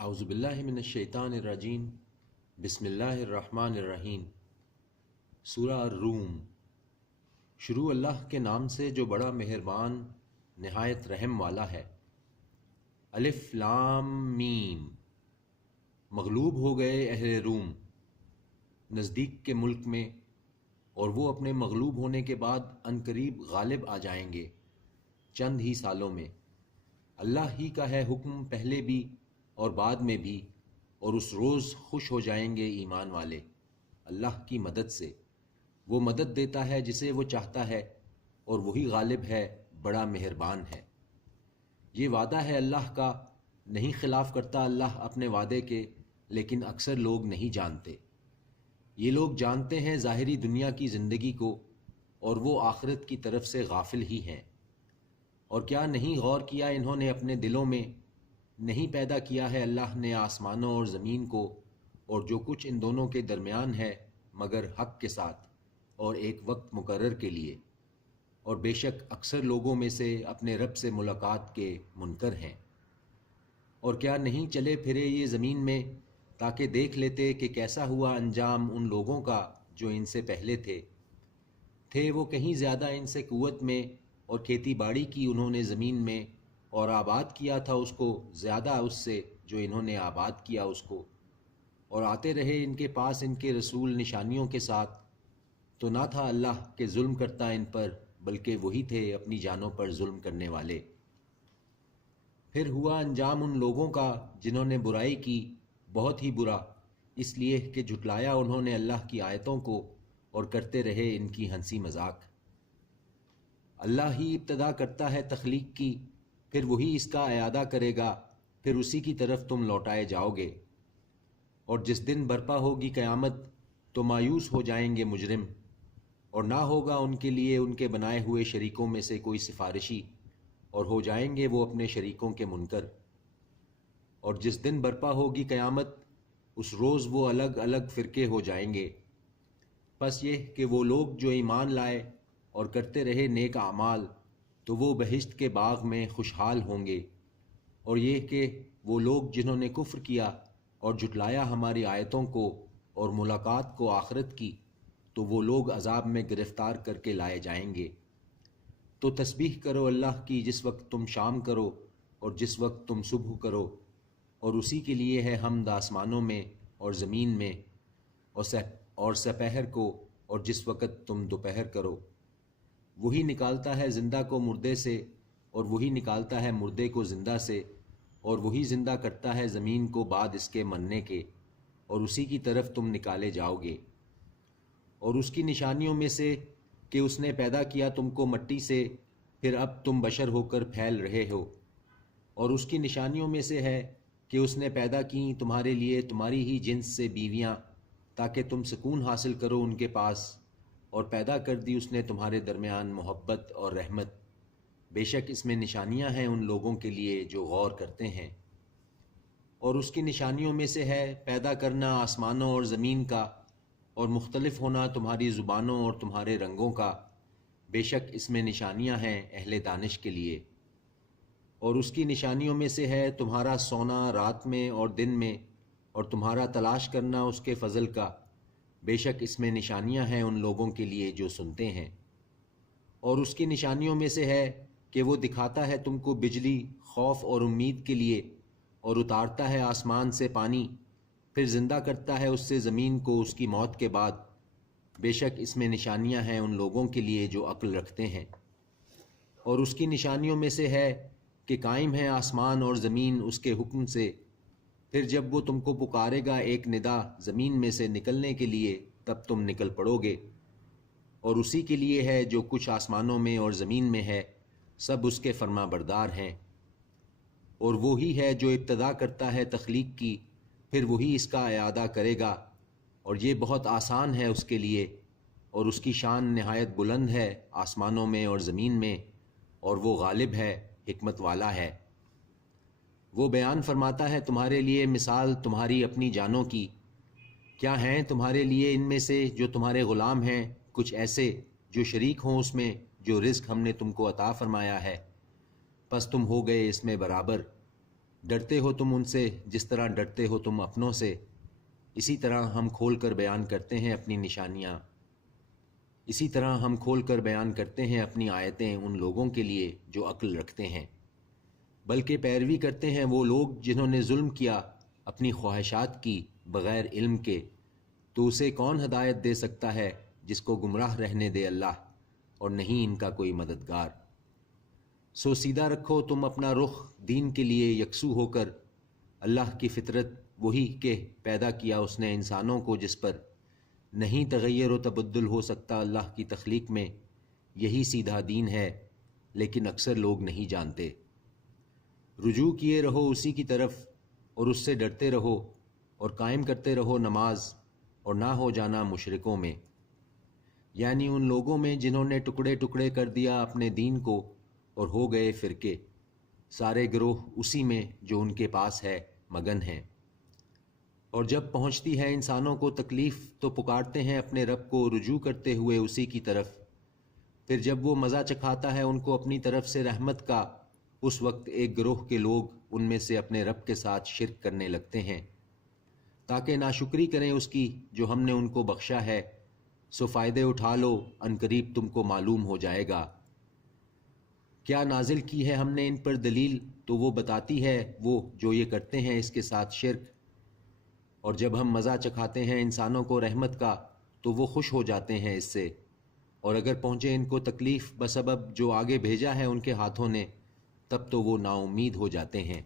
اعوذ باللہ من الشیطان الرجیم بسم اللہ الرحمن الرحیم۔ سورہ الروم۔ شروع اللہ کے نام سے جو بڑا مہربان نہایت رحم والا ہے۔ الف لام میم۔ مغلوب ہو گئے اہل روم نزدیک کے ملک میں، اور وہ اپنے مغلوب ہونے کے بعد عنقریب غالب آ جائیں گے چند ہی سالوں میں۔ اللہ ہی کا ہے حکم پہلے بھی اور بعد میں بھی، اور اس روز خوش ہو جائیں گے ایمان والے اللہ کی مدد سے۔ وہ مدد دیتا ہے جسے وہ چاہتا ہے، اور وہی غالب ہے، بڑا مہربان ہے۔ یہ وعدہ ہے اللہ کا، نہیں خلاف کرتا اللہ اپنے وعدے کے، لیکن اکثر لوگ نہیں جانتے۔ یہ لوگ جانتے ہیں ظاہری دنیا کی زندگی کو، اور وہ آخرت کی طرف سے غافل ہی ہیں۔ اور کیا نہیں غور کیا انہوں نے اپنے دلوں میں، نہیں پیدا کیا ہے اللہ نے آسمانوں اور زمین کو اور جو کچھ ان دونوں کے درمیان ہے، مگر حق کے ساتھ اور ایک وقت مقرر کے لیے، اور بے شک اکثر لوگوں میں سے اپنے رب سے ملاقات کے منکر ہیں۔ اور کیا نہیں چلے پھرے یہ زمین میں تاکہ دیکھ لیتے کہ کیسا ہوا انجام ان لوگوں کا جو ان سے پہلے تھے وہ کہیں زیادہ ان سے قوت میں، اور کھیتی باڑی کی انہوں نے زمین میں، اور آباد کیا تھا اس کو زیادہ اس سے جو انہوں نے آباد کیا اس کو، اور آتے رہے ان کے پاس ان کے رسول نشانیوں کے ساتھ، تو نہ تھا اللہ کہ ظلم کرتا ان پر، بلکہ وہی تھے اپنی جانوں پر ظلم کرنے والے۔ پھر ہوا انجام ان لوگوں کا جنہوں نے برائی کی، بہت ہی برا، اس لیے کہ جھٹلایا انہوں نے اللہ کی آیتوں کو اور کرتے رہے ان کی ہنسی مذاق۔ اللہ ہی ابتدا کرتا ہے تخلیق کی، پھر وہی اس کا اعادہ کرے گا، پھر اسی کی طرف تم لوٹائے جاؤ گے۔ اور جس دن برپا ہوگی قیامت تو مایوس ہو جائیں گے مجرم، اور نہ ہوگا ان کے لیے ان کے بنائے ہوئے شریکوں میں سے کوئی سفارشی، اور ہو جائیں گے وہ اپنے شریکوں کے منکر۔ اور جس دن برپا ہوگی قیامت، اس روز وہ الگ الگ فرقے ہو جائیں گے۔ پس یہ کہ وہ لوگ جو ایمان لائے اور کرتے رہے نیک اعمال، تو وہ بہشت کے باغ میں خوشحال ہوں گے۔ اور یہ کہ وہ لوگ جنہوں نے کفر کیا اور جھٹلایا ہماری آیتوں کو اور ملاقات کو آخرت کی، تو وہ لوگ عذاب میں گرفتار کر کے لائے جائیں گے۔ تو تسبیح کرو اللہ کی جس وقت تم شام کرو اور جس وقت تم صبح کرو، اور اسی کے لیے ہے حمد آسمانوں میں اور زمین میں، اور سپہر کو اور جس وقت تم دوپہر کرو۔ وہی نکالتا ہے زندہ کو مردے سے، اور وہی نکالتا ہے مردے کو زندہ سے، اور وہی زندہ کرتا ہے زمین کو بعد اس کے مرنے کے، اور اسی کی طرف تم نکالے جاؤ گے۔ اور اس کی نشانیوں میں سے کہ اس نے پیدا کیا تم کو مٹی سے، پھر اب تم بشر ہو کر پھیل رہے ہو۔ اور اس کی نشانیوں میں سے ہے کہ اس نے پیدا کی تمہارے لیے تمہاری ہی جنس سے بیویاں، تاکہ تم سکون حاصل کرو ان کے پاس، اور پیدا کر دی اس نے تمہارے درمیان محبت اور رحمت۔ بے شک اس میں نشانیاں ہیں ان لوگوں کے لیے جو غور کرتے ہیں۔ اور اس کی نشانیوں میں سے ہے پیدا کرنا آسمانوں اور زمین کا، اور مختلف ہونا تمہاری زبانوں اور تمہارے رنگوں کا، بے شک اس میں نشانیاں ہیں اہل دانش کے لیے۔ اور اس کی نشانیوں میں سے ہے تمہارا سونا رات میں اور دن میں، اور تمہارا تلاش کرنا اس کے فضل کا، بے شک اس میں نشانیاں ہیں ان لوگوں کے لیے جو سنتے ہیں۔ اور اس کی نشانیوں میں سے ہے کہ وہ دکھاتا ہے تم کو بجلی خوف اور امید کے لیے، اور اتارتا ہے آسمان سے پانی، پھر زندہ کرتا ہے اس سے زمین کو اس کی موت کے بعد، بے شک اس میں نشانیاں ہیں ان لوگوں کے لیے جو عقل رکھتے ہیں۔ اور اس کی نشانیوں میں سے ہے کہ قائم ہے آسمان اور زمین اس کے حکم سے، پھر جب وہ تم کو پکارے گا ایک ندا زمین میں سے نکلنے کے لیے، تب تم نکل پڑو گے۔ اور اسی کے لیے ہے جو کچھ آسمانوں میں اور زمین میں ہے، سب اس کے فرما بردار ہیں۔ اور وہی ہے جو ابتدا کرتا ہے تخلیق کی، پھر وہی اس کا اعادہ کرے گا، اور یہ بہت آسان ہے اس کے لیے۔ اور اس کی شان نہایت بلند ہے آسمانوں میں اور زمین میں، اور وہ غالب ہے، حکمت والا ہے۔ وہ بیان فرماتا ہے تمہارے لیے مثال تمہاری اپنی جانوں کی، کیا ہیں تمہارے لیے ان میں سے جو تمہارے غلام ہیں کچھ ایسے جو شریک ہوں اس میں جو رزق ہم نے تم کو عطا فرمایا ہے، پس تم ہو گئے اس میں برابر۔ ڈرتے ہو تم ان سے جس طرح ڈرتے ہو تم اپنوں سے، اسی طرح ہم کھول کر بیان کرتے ہیں اپنی نشانیاں، اسی طرح ہم کھول کر بیان کرتے ہیں اپنی آیتیں ان لوگوں کے لیے جو عقل رکھتے ہیں۔ بلکہ پیروی کرتے ہیں وہ لوگ جنہوں نے ظلم کیا، اپنی خواہشات کی بغیر علم کے، تو اسے کون ہدایت دے سکتا ہے جس کو گمراہ رہنے دے اللہ، اور نہیں ان کا کوئی مددگار۔ سو سیدھا رکھو تم اپنا رخ دین کے لیے یکسو ہو کر، اللہ کی فطرت وہی کہ پیدا کیا اس نے انسانوں کو جس پر نہیں تغیر و تبدل ہو سکتا اللہ کی تخلیق میں، یہی سیدھا دین ہے، لیکن اکثر لوگ نہیں جانتے۔ رجوع کیے رہو اسی کی طرف اور اس سے ڈرتے رہو، اور قائم کرتے رہو نماز، اور نہ ہو جانا مشرکوں میں، یعنی ان لوگوں میں جنہوں نے ٹکڑے ٹکڑے کر دیا اپنے دین کو اور ہو گئے فرقے، سارے گروہ اسی میں جو ان کے پاس ہے مگن ہیں۔ اور جب پہنچتی ہے انسانوں کو تکلیف تو پکارتے ہیں اپنے رب کو رجوع کرتے ہوئے اسی کی طرف، پھر جب وہ مزہ چکھاتا ہے ان کو اپنی طرف سے رحمت کا، اس وقت ایک گروہ کے لوگ ان میں سے اپنے رب کے ساتھ شرک کرنے لگتے ہیں تاکہ ناشکری کریں اس کی جو ہم نے ان کو بخشا ہے، سو فائدے اٹھا لو، عنقریب تم کو معلوم ہو جائے گا۔ کیا نازل کی ہے ہم نے ان پر دلیل، تو وہ بتاتی ہے وہ جو یہ کرتے ہیں اس کے ساتھ شرک، اور جب ہم مزہ چکھاتے ہیں انسانوں کو رحمت کا تو وہ خوش ہو جاتے ہیں اس سے، اور اگر پہنچے ان کو تکلیف بسبب جو آگے بھیجا ہے ان کے ہاتھوں نے، تب تو وہ نا امید ہو جاتے ہیں۔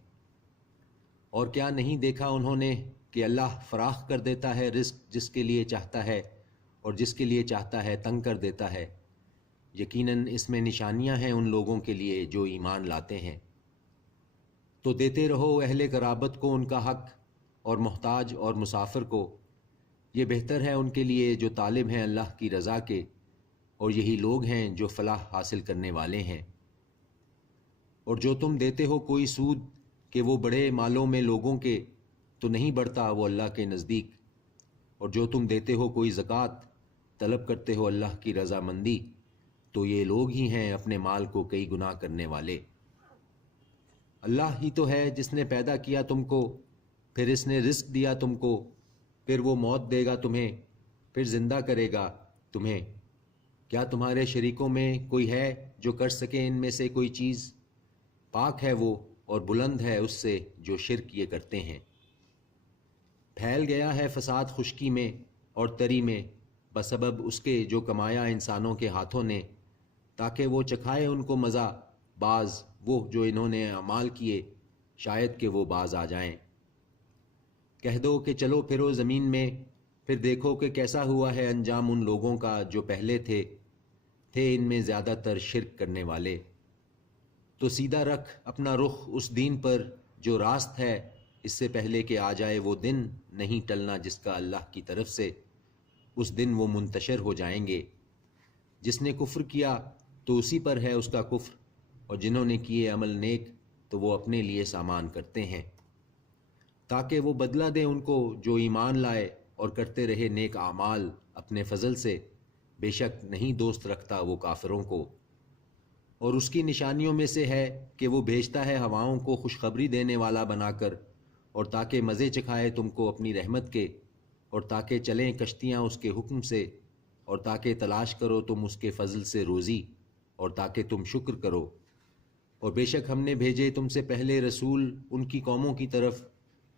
اور کیا نہیں دیکھا انہوں نے کہ اللہ فراخ کر دیتا ہے رزق جس کے لیے چاہتا ہے، اور جس کے لیے چاہتا ہے تنگ کر دیتا ہے، یقیناً اس میں نشانیاں ہیں ان لوگوں کے لیے جو ایمان لاتے ہیں۔ تو دیتے رہو اہل قرابت کو ان کا حق، اور محتاج اور مسافر کو، یہ بہتر ہے ان کے لیے جو طالب ہیں اللہ کی رضا کے، اور یہی لوگ ہیں جو فلاح حاصل کرنے والے ہیں۔ اور جو تم دیتے ہو کوئی سود کہ وہ بڑے مالوں میں لوگوں کے، تو نہیں بڑھتا وہ اللہ کے نزدیک، اور جو تم دیتے ہو کوئی زکوٰۃ طلب کرتے ہو اللہ کی رضامندی، تو یہ لوگ ہی ہیں اپنے مال کو کئی گناہ کرنے والے۔ اللہ ہی تو ہے جس نے پیدا کیا تم کو، پھر اس نے رزق دیا تم کو، پھر وہ موت دے گا تمہیں، پھر زندہ کرے گا تمہیں۔ کیا تمہارے شریکوں میں کوئی ہے جو کر سکے ان میں سے کوئی چیز؟ پاک ہے وہ اور بلند ہے اس سے جو شرک یہ کرتے ہیں۔ پھیل گیا ہے فساد خشکی میں اور تری میں بسبب اس کے جو کمایا انسانوں کے ہاتھوں نے، تاکہ وہ چکھائے ان کو مزہ باز وہ جو انہوں نے اعمال کیے، شاید کہ وہ باز آ جائیں۔ کہہ دو کہ چلو پھرو زمین میں، پھر دیکھو کہ کیسا ہوا ہے انجام ان لوگوں کا جو پہلے تھے ان میں زیادہ تر شرک کرنے والے۔ تو سیدھا رکھ اپنا رخ اس دین پر جو راست ہے، اس سے پہلے کہ آ جائے وہ دن نہیں ٹلنا جس کا اللہ کی طرف سے، اس دن وہ منتشر ہو جائیں گے۔ جس نے کفر کیا تو اسی پر ہے اس کا کفر، اور جنہوں نے کیے عمل نیک تو وہ اپنے لیے سامان کرتے ہیں، تاکہ وہ بدلہ دے ان کو جو ایمان لائے اور کرتے رہے نیک اعمال اپنے فضل سے، بے شک نہیں دوست رکھتا وہ کافروں کو۔ اور اس کی نشانیوں میں سے ہے کہ وہ بھیجتا ہے ہواؤں کو خوشخبری دینے والا بنا کر، اور تاکہ مزے چکھائے تم کو اپنی رحمت کے، اور تاکہ چلیں کشتیاں اس کے حکم سے، اور تاکہ تلاش کرو تم اس کے فضل سے روزی، اور تاکہ تم شکر کرو۔ اور بے شک ہم نے بھیجے تم سے پہلے رسول ان کی قوموں کی طرف،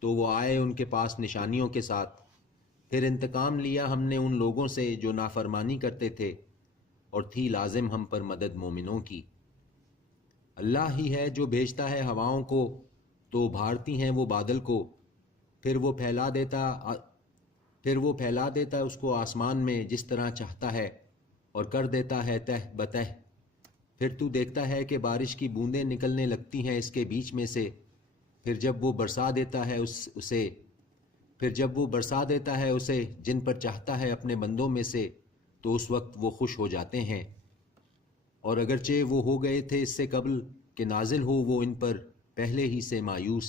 تو وہ آئے ان کے پاس نشانیوں کے ساتھ، پھر انتقام لیا ہم نے ان لوگوں سے جو نافرمانی کرتے تھے، اور تھی لازم ہم پر مدد مومنوں کی۔ اللہ ہی ہے جو بھیجتا ہے ہواؤں کو تو ابھارتی ہیں وہ بادل کو، پھر وہ پھیلا دیتا اس کو آسمان میں جس طرح چاہتا ہے، اور کر دیتا ہے تہ بتہ۔ پھر تو دیکھتا ہے کہ بارش کی بوندیں نکلنے لگتی ہیں اس کے بیچ میں سے، پھر جب وہ برسا دیتا ہے اسے جن پر چاہتا ہے اپنے بندوں میں سے، تو اس وقت وہ خوش ہو جاتے ہیں۔ اور اگرچہ وہ ہو گئے تھے اس سے قبل کہ نازل ہو وہ ان پر پہلے ہی سے مایوس،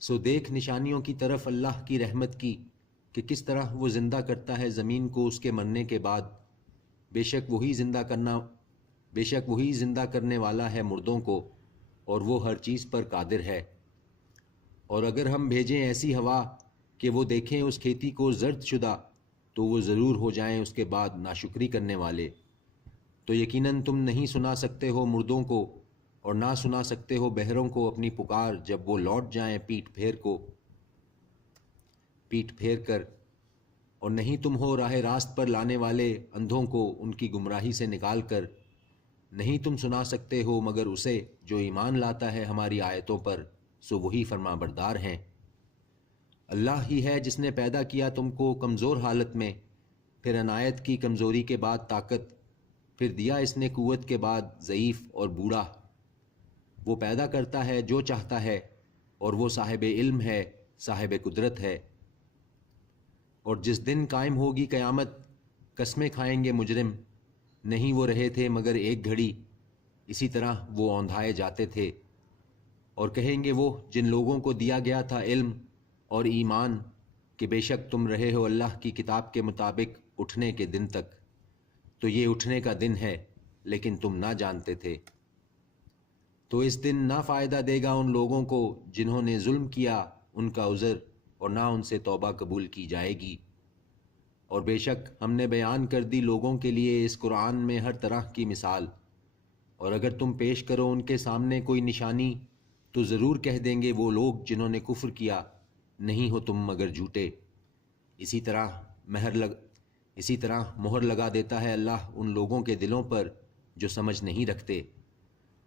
سو دیکھ نشانیوں کی طرف اللہ کی رحمت کی کہ کس طرح وہ زندہ کرتا ہے زمین کو اس کے مرنے کے بعد، بے شک وہی زندہ کرنے والا ہے مردوں کو، اور وہ ہر چیز پر قادر ہے۔ اور اگر ہم بھیجیں ایسی ہوا کہ وہ دیکھیں اس کھیتی کو زرد شدہ تو وہ ضرور ہو جائیں اس کے بعد ناشکری کرنے والے۔ تو یقیناً تم نہیں سنا سکتے ہو مردوں کو اور نہ سنا سکتے ہو بہروں کو اپنی پکار جب وہ لوٹ جائیں پیٹ پھیر کر، اور نہیں تم ہو راہ راست پر لانے والے اندھوں کو ان کی گمراہی سے نکال کر۔ نہیں تم سنا سکتے ہو مگر اسے جو ایمان لاتا ہے ہماری آیتوں پر، سو وہی فرما بردار ہیں۔ اللہ ہی ہے جس نے پیدا کیا تم کو کمزور حالت میں، پھر عنایت کی کمزوری کے بعد طاقت، پھر دیا اس نے قوت کے بعد ضعیف اور بوڑھا۔ وہ پیدا کرتا ہے جو چاہتا ہے، اور وہ صاحب علم ہے، صاحب قدرت ہے۔ اور جس دن قائم ہوگی قیامت، قسمیں کھائیں گے مجرم، نہیں وہ رہے تھے مگر ایک گھڑی، اسی طرح وہ اوندھائے جاتے تھے۔ اور کہیں گے وہ جن لوگوں کو دیا گیا تھا علم اور ایمان کہ بے شک تم رہے ہو اللہ کی کتاب کے مطابق اٹھنے کے دن تک، تو یہ اٹھنے کا دن ہے لیکن تم نہ جانتے تھے۔ تو اس دن نہ فائدہ دے گا ان لوگوں کو جنہوں نے ظلم کیا ان کا عذر، اور نہ ان سے توبہ قبول کی جائے گی۔ اور بے شک ہم نے بیان کر دی لوگوں کے لیے اس قرآن میں ہر طرح کی مثال، اور اگر تم پیش کرو ان کے سامنے کوئی نشانی تو ضرور کہہ دیں گے وہ لوگ جنہوں نے کفر کیا، نہیں ہو تم مگر جھوٹے۔ اسی طرح مہر لگا دیتا ہے اللہ ان لوگوں کے دلوں پر جو سمجھ نہیں رکھتے۔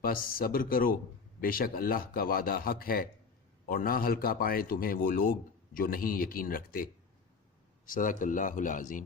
پس صبر کرو، بے شک اللہ کا وعدہ حق ہے، اور نہ ہلکا پائیں تمہیں وہ لوگ جو نہیں یقین رکھتے۔ صدق اللہ العظیم۔